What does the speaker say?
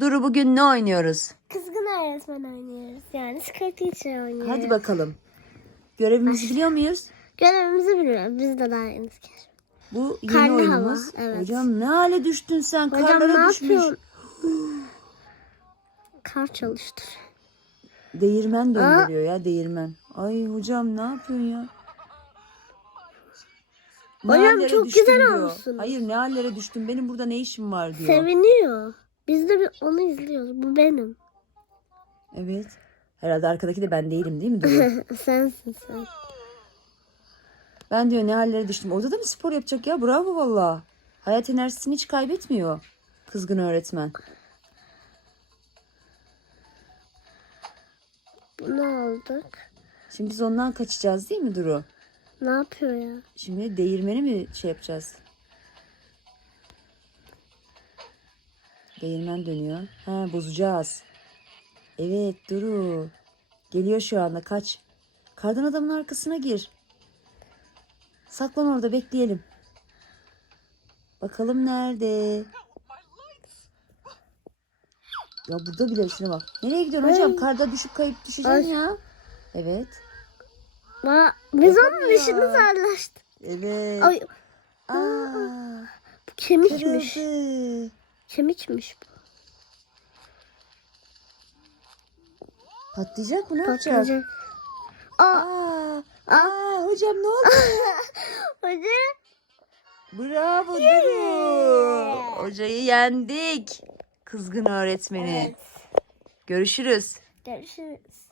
Duru bugün ne oynuyoruz? Kızgın öğretmen oynuyoruz. Yani Sky Teacher oynuyoruz. Hadi bakalım. Görevimizi biliyor muyuz? Görevimizi biliyoruz. Biz de daha keşfettik. Bu yeni Karlı oyunumuz. hava, evet. Hocam ne hale düştün sen? Hocam Karlara ne düşmüş. yapıyorsun? Kar çalıştır. Değirmen döndürüyor ya değirmen. Ay hocam ne yapıyorsun ya? Ne Hocam hallere çok düştün güzel olmuşsunuz. Hayır ne hallere düştün benim burada ne işim var diyor. Seviniyor. Biz de bir onu izliyoruz. Bu benim. Evet. Herhalde arkadaki de ben değilim değil mi Duru? Sensin sen. ben diyor ne hallere düştüm. Orada da mı spor yapacak ya? Bravo valla. Hayat enerjisini hiç kaybetmiyor. Kızgın öğretmen. Ne olduk? Şimdi biz ondan kaçacağız değil mi Duru? Ne yapıyor ya? Şimdi değirmeni mi şey yapacağız? Değirmen dönüyor. Ha bozacağız. Evet Duru. Geliyor şu anda kaç. Kardan adamın arkasına gir. Saklan orada bekleyelim. Bakalım nerede? Ya burada bile şuna bak. Nereye gidiyorsun hocam? Karda düşüp kayıp düşeceksin Ay. ya. Evet. Ma biz onun işini zerleştik. Evet. Ay Aa, bu kemikmiş. kırıldı. Kemikmiş bu. Patlayacak mı? Ne yapacak? Patlayacak. Aa, Aa, aa, hocam ne oldu? hocam. Bravo Duru. Hocayı yendik. Kızgın öğretmeni. Görüşürüz. Görüşürüz.